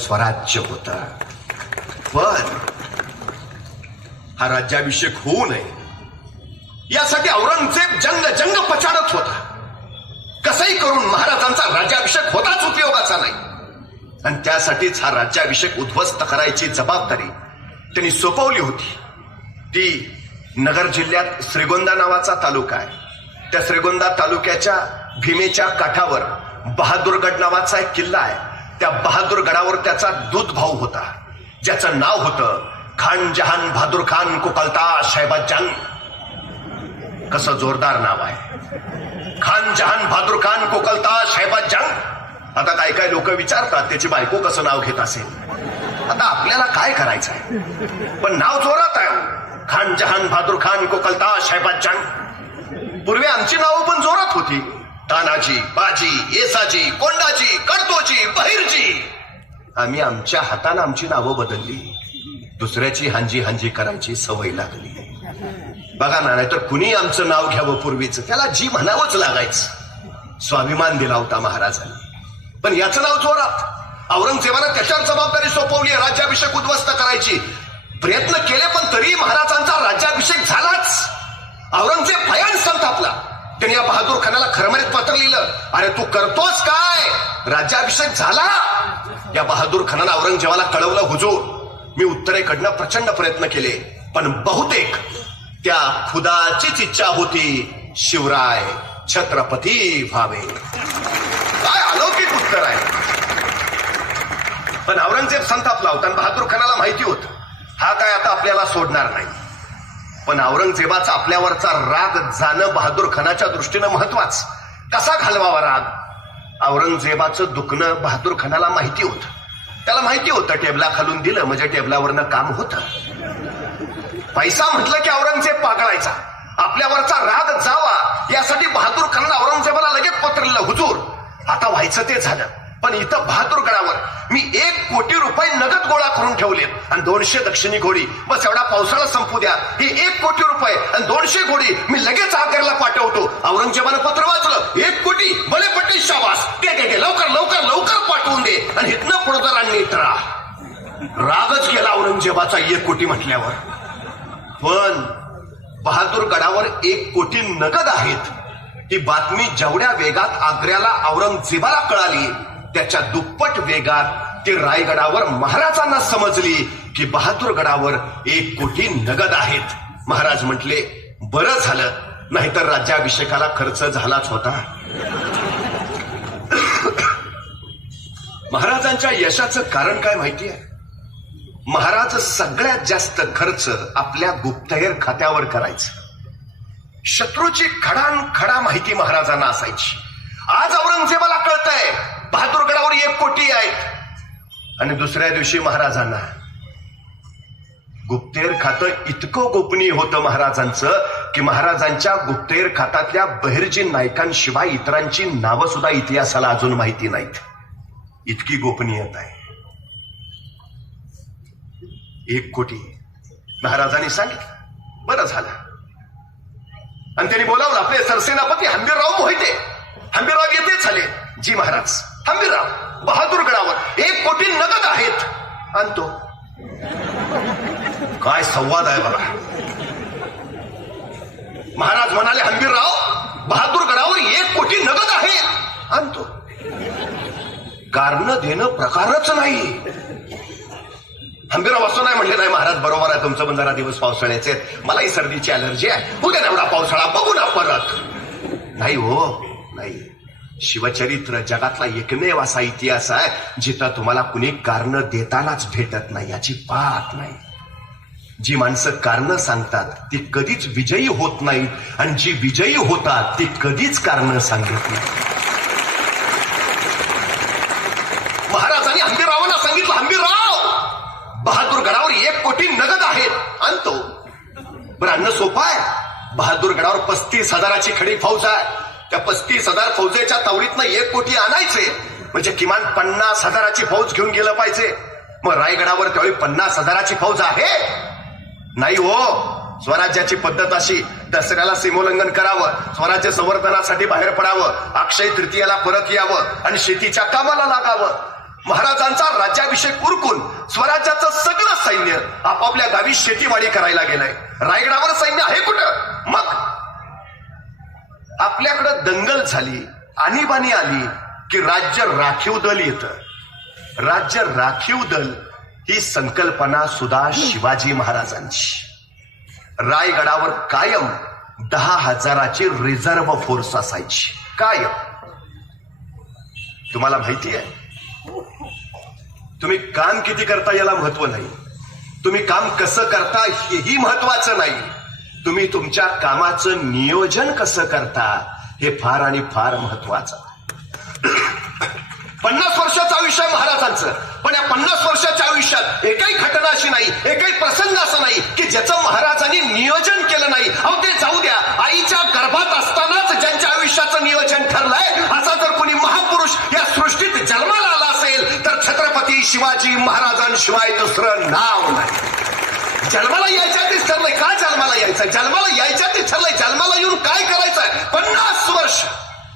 स्वराज्य होत. पण हा राज्याभिषेक होऊ नये. यासाठी औरंगजेब जंग जंग पचाडत होता. कसंही करून महाराजांचा राज्याभिषेक होताच उपयोगाचा नाही. आणि त्यासाठीच हा राज्याभिषेक उद्ध्वस्त करायची जबाबदारी त्यांनी सोपवली होती. ती नगर जिल्ह्यात श्रीगोंदा नावाचा तालुका आहे. त्या श्रीगोंदा तालुक्याच्या भीमेच्या काठावर बहादूरगड नावाचा एक किल्ला आहे. त्या बहादूर गडावर त्याचा दूध भाऊ होता. ज्याचं नाव होतं खान जहान बहादूर खान कुकलता शहबाज कसं जोरदार नाव आहे. खान जहान बहादूर खान कोकलता शहबाज आता काय काय लोक विचारतात त्याची बायको कसं नाव घेत असेल? आता आपल्याला काय करायचं आहे पण नाव जोरात आहे. खान जहान बहादूर खान कोकलता शहबाज पूर्वी आमची नावं पण जोरात होती. तानाजी बाजी येसाजी कोंडाजी कडतोजी बहिरजी. आम्ही आमच्या हातानं आमची नावं बदलली. दुसऱ्याची हांजी हांजी करायची सवय लागली. बघा ना नाहीतर कुणी आमचं नाव घ्यावं पूर्वीचं. त्याला जी म्हणावंच लागायचं. स्वाभिमान दिला होता महाराजांनी. पण याचं नाव जोरात. औरंगजेबानं त्याच्यावर जबाबदारी सोपवली? राज्याभिषेक उद्ध्वस्त करायची. प्रयत्न केले पण तरी महाराजांचा राज्याभिषेक झालाच. औरंगजेब भयान संतापला. त्यांनी या बहादूर खानाला खरमरीत पत्र लिहिलं. अरे तू करतोस काय? राज्याभिषेक झाला. या बहादूर खानाला औरंगजेबाला कळवलं हुजूर. मी उत्तरेकडनं प्रचंड प्रयत्न केले पण बहुतेक त्या खुदाचीच इच्छा होती शिवराय छत्रपती व्हावे. काय अलौकिक उत्तर आहे. पण औरंगजेब संतापला होता आणि बहादूर खानाला माहिती होत. हा काय आता आपल्याला सोडणार नाही. पण औरंगजेबाचा आपल्यावरचा राग जाणं बहादूर खानाच्या दृष्टीनं महत्वाच. कसा घालवावा राग? औरंगजेबाचं दुखणं बहादूर खानाला माहिती होत. त्याला माहिती होतं टेबला खालून दिलं म्हणजे टेबलावरनं काम होतं. पैसा म्हटलं की औरंगजेब पागळायचा. आपल्यावरचा राग जावा यासाठी बहादूर खानानं औरंगजेबाला लगेच पत्र लिहिलं हुजूर. आता व्हायचं ते झालं. पण इथं बहादूर गडावर मी एक कोटी रुपये नगद गोळा करून ठेवलेत. आणि दोनशे दक्षिणी घोडी. बस एवढा पावसाळा संपू द्या. ही एक कोटी रुपये आणि दोनशे घोडी मी लगेच आगरला पाठवतो. औरंगजेबानं पत्र वाचलं. एक कोटी. भले पटेल शाबास. दे दे दे. लवकर लवकर लवकर पाठवून दे. आणि इथनं पुढं जरा नीट रागच केला औरंगजेबाचा एक कोटी म्हटल्यावर. पण बहादूर गडावर एक कोटी नगद आहेत. ही बातमी जेवढ्या वेगात आग्र्याला औरंगजेबाला कळाली त्याच्या दुप्पट वेगात ते रायगडावर महाराजांना समजली की बहादूर गडावर एक कोटी नगद आहेत. महाराज म्हटले बरं झालं. नाहीतर राज्याभिषेकाला खर्च झालाच होता. महाराजांच्या यशाचं कारण काय माहिती आहे? महाराज सगळ्यात जास्त खर्च आपल्या गुप्तहेर खात्यावर करायचं. शत्रूची खडान खडा माहिती महाराजांना असायची. आज आणि दुसऱ्या दिवशी महाराजांना. गुप्तेर खातं इतकं गोपनीय होतं महाराजांचं की महाराजांच्या गुप्तेर खातातल्या बहिर्जी नायकांशिवाय इतरांची नावं सुद्धा इतिहासाला अजून माहिती नाहीत. इतकी गोपनीयता आहे. एक कोटी महाराजांनी सांगितलं. बरं झालं. आणि त्यांनी बोलावलं आपले सरसेनापती हंबीरराव मोहिते. हंबीरराव येते झाले. जी महाराज हंबीरराव. बहादूरगडावर एक कोटी नगद आहेत. आणतो काय संवाद आहे बघा महाराज म्हणाले हंबीरराव बहादूरगडावर एक कोटी नगद आहेत. आणतो कारण देणं प्रकारच नाही. हंबीराव असं नाही म्हटलं नाही महाराज बरोबर आहे तुमचं पण जरा दिवस पावसाळ्याचे मलाही सर्दीची अलर्जी आहे. उद्या एवढा पावसाळा बघू ना परत. नाही हो नाही. शिवचरित्र जगातला एकमेव असा इतिहास आहे जिथं तुम्हाला कुणी कारण देतानाच भेटत नाही याची पाहत नाही. जी माणसं कारण सांगतात ती कधीच विजयी होत नाहीत आणि जी विजयी होतात ती कधीच कारण सांगत नाही. महाराजांनी हंबीररावांना सांगितलं हंबीरराव बहादूरगडावर एक कोटी नगद आहेत आणतो. बरं अन्न सोपं आहे. बहादूरगडावर पस्तीस हजाराची खडी फौज आहे. त्या पस्तीस हजार फौजेच्या तावडीतनं एक कोटी आणायचे. म्हणजे किमान पन्नास हजाराची फौज घेऊन गेलं पाहिजे. मग रायगडावर त्यावेळी पन्नास हजाराची फौज आहे. नाही हो. स्वराज्याची पद्धत अशी दसऱ्याला सीमोल्लंघन करावं स्वराज्य संवर्धनासाठी बाहेर पडावं अक्षय तृतीयाला परत यावं आणि शेतीच्या कामाला लागावं. महाराजांचा राज्याभिषेक उरकून स्वराज्याचं सगळं सैन्य आपापल्या गावी शेतीवाडी करायला गेलंय. रायगडावर सैन्य आहे कुठं? मग आपल्याकडं दंगल झाली आणीबाणी आली की राज्य राखीव दल येतं. राज्य राखीव दल ही संकल्पना सुद्धा शिवाजी महाराजांची. रायगडावर कायम दहा हजाराची रिझर्व्ह फोर्स असायची. कायम. तुम्हाला माहिती आहे? तुम्ही काम किती करता याला महत्त्व नाही. तुम्ही काम कसं करता हेही महत्वाचं नाही. तुम्ही तुमच्या कामाचं नियोजन कसं करता हे फार आणि फार महत्वाचं पन्नास वर्षाचं आयुष्य आहे महाराजांचं. पण या पन्नास वर्षाच्या आयुष्यात एकही घटना अशी नाही एकही प्रसंग असा नाही की ज्याचं महाराजांनी नियोजन केलं नाही. अहो ते जाऊ द्या. आईच्या गर्भात असतानाच ज्यांच्या आयुष्याचं नियोजन ठरलंय असा जर कोणी महापुरुष या सृष्टीत जन्माला आला असेल तर छत्रपती शिवाजी महाराजांशिवाय दुसरं नाव नाही. जन्माला यायच्या आधीच ठरलंय. का जन्माला यायचं जन्माला यायच्या आधीच ठरलंय. जन्माला येऊन काय करायचंय? पन्नास वर्ष.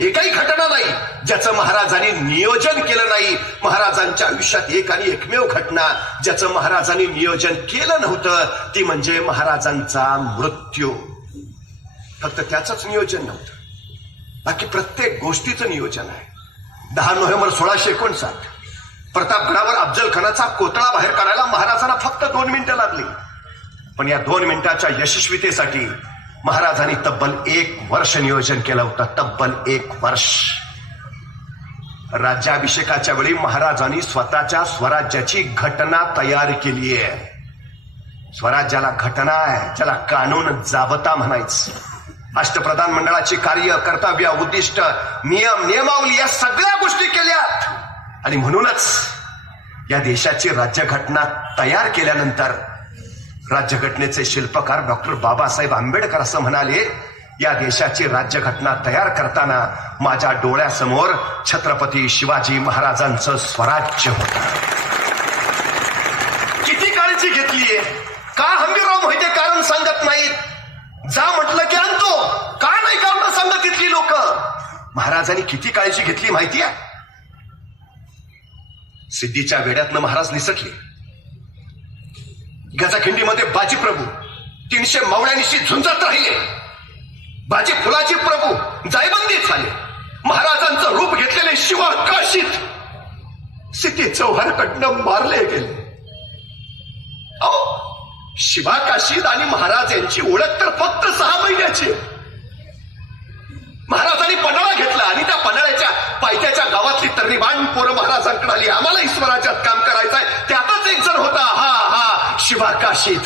एकही घटना नाही ज्याचं महाराजांनी नियोजन केलं नाही. महाराजांच्या आयुष्यात एक आणि एकमेव घटना ज्याचं महाराजांनी नियोजन केलं नव्हतं ती म्हणजे महाराजांचा मृत्यू. फक्त त्याच नियोजन नव्हतं. बाकी प्रत्येक गोष्टीचं नियोजन आहे. दहा नोव्हेंबर सोळाशे एकोणसाठ. प्रतापगडावर अफजल खानाचा कोतळा बाहेर काढायला महाराजांना फक्त दोन मिनिटं लागली. पण या दोन मिनिटाच्या यशस्वीतेसाठी महाराजांनी तब्बल एक वर्ष नियोजन केलं होतं. तब्बल एक वर्ष. राज्याभिषेकाच्या वेळी महाराजांनी स्वतःच्या स्वराज्याची घटना तयार केली आहे. स्वराज्याला घटना आहे ज्याला कानून जाबता म्हणायचं. अष्टप्रधान मंडळाची कार्य कर्तव्य उद्दिष्ट नियम नियमावली या सगळ्या गोष्टी केल्यात. आणि म्हणूनच या देशाची राज्यघटना तयार केल्यानंतर राज्यघटनेचे शिल्पकार डॉक्टर बाबासाहेब आंबेडकर असं म्हणाले या देशाची राज्यघटना तयार करताना माझ्या डोळ्यासमोर छत्रपती शिवाजी महाराजांचं स्वराज्य होत. किती काळजी घेतलीये का हंबीराव मोहिते कारण सांगत नाहीत? जा म्हटलं की आणतो. का नाही कारण सांगत इथली लोक? महाराजांनी किती काळजी घेतली माहिती आहे? सिद्धीच्या वेड्यातनं महाराज निसटले. गजाखिंडीमध्ये बाजी प्रभू. तीनशे मावळ्यांशी झुंजत राहिले. बाजी फुलाजी प्रभू जायबंदी झाले. महाराजांचं रूप घेतलेले शिवा काशीत सिद्धी चौहारकडनं मारले गेले. अहो शिवा काशीद आणि महाराज यांची ओळख तर फक्त सहा महिन्याची महाराजांनी पन्हाळा घेतला आणि त्या पन्हाळ्याच्या पायथ्याच्या गावातली तर्रीबाण पोरं महाराजांकडे आली. आम्हाला ईश्वराच्यात काम काशीत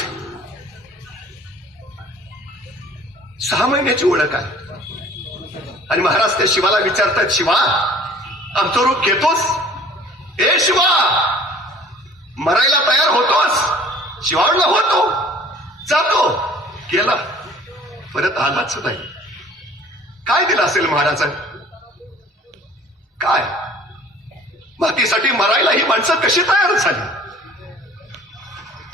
सहा महिन्याची ओळख आहे. आणि महाराज त्या शिवाला विचारतात शिवा आमचं रूप घेतोस? ए शिवा मरायला तयार होतोस? शिवाळला होतो जातो. गेला परत आलाच नाही. काय दिलं असेल महाराजांनी? काय? मातीसाठी मरायला ही माणसं कशी तयार झाली?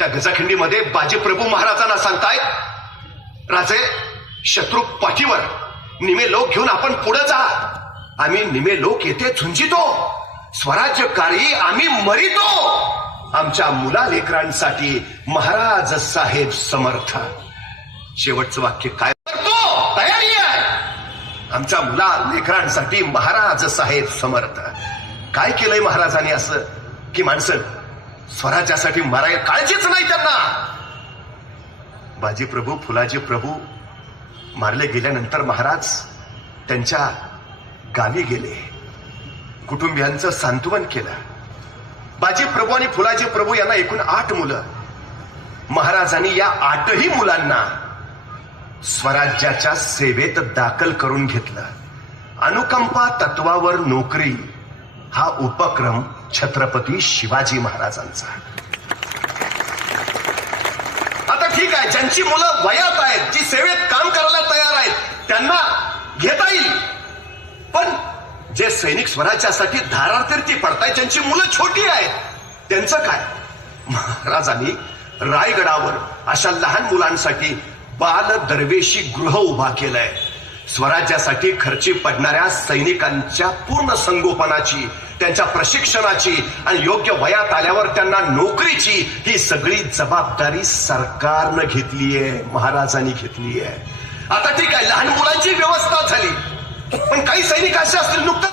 त्या गजाखिंडीमध्ये बाजी प्रभू महाराजांना सांगतायत राजे शत्रू पाठीवर निमे लोक घेऊन आपण पुढे जा. आम्ही निमे लोक येथे झुंजितो. स्वराज्यकारी आम्ही मरितो. आमच्या मुला लेकरांसाठी महाराज साहेब समर्थ. शेवटचं वाक्य काय करतो? तयारी आहे. आमच्या मुला लेकरांसाठी महाराज साहेब समर्थ. काय केलंय महाराजांनी असं? की माणसं स्वराज्यासाठी मराय काळजीच नाही त्यांना. बाजी प्रभू फुलाजी प्रभू मारले गेल्यानंतर महाराज त्यांच्या गावी गेले. कुटुंबियांचं सांत्वन केलं. बाजी प्रभू आणि फुलाजी प्रभू यांना एकूण आठ मुलं. महाराजांनी या आठही मुलांना स्वराज्याच्या सेवेत दाखल करून घेतलं. अनुकंपा तत्वावर नोकरी हा उपक्रम छत्रपती शिवाजी महाराजांचा. आता ठीक आहे ज्यांची मुलं वयात आहेत जी सेवेत काम करायला तयार आहेत त्यांना घेता येईल. पण जे सैनिक स्वराज्यासाठी धारातीर्थी पडतायत ज्यांची मुलं छोटी आहेत त्यांचं काय? महाराजांनी रायगडावर अशा लहान मुलांसाठी बाल दरवेशी गृह उभा केलंय. स्वराज्यासाठी खर्ची पडणाऱ्या सैनिकांच्या पूर्ण संगोपनाची त्यांच्या प्रशिक्षणाची आणि योग्य वयात आल्यावर त्यांना नोकरीची ही सगळी जबाबदारी सरकारनं घेतली आहे महाराजांनी घेतली आहे. आता ठीक आहे लहान मुलांची व्यवस्था झाली. पण काही सैनिक असे असतील नुकतं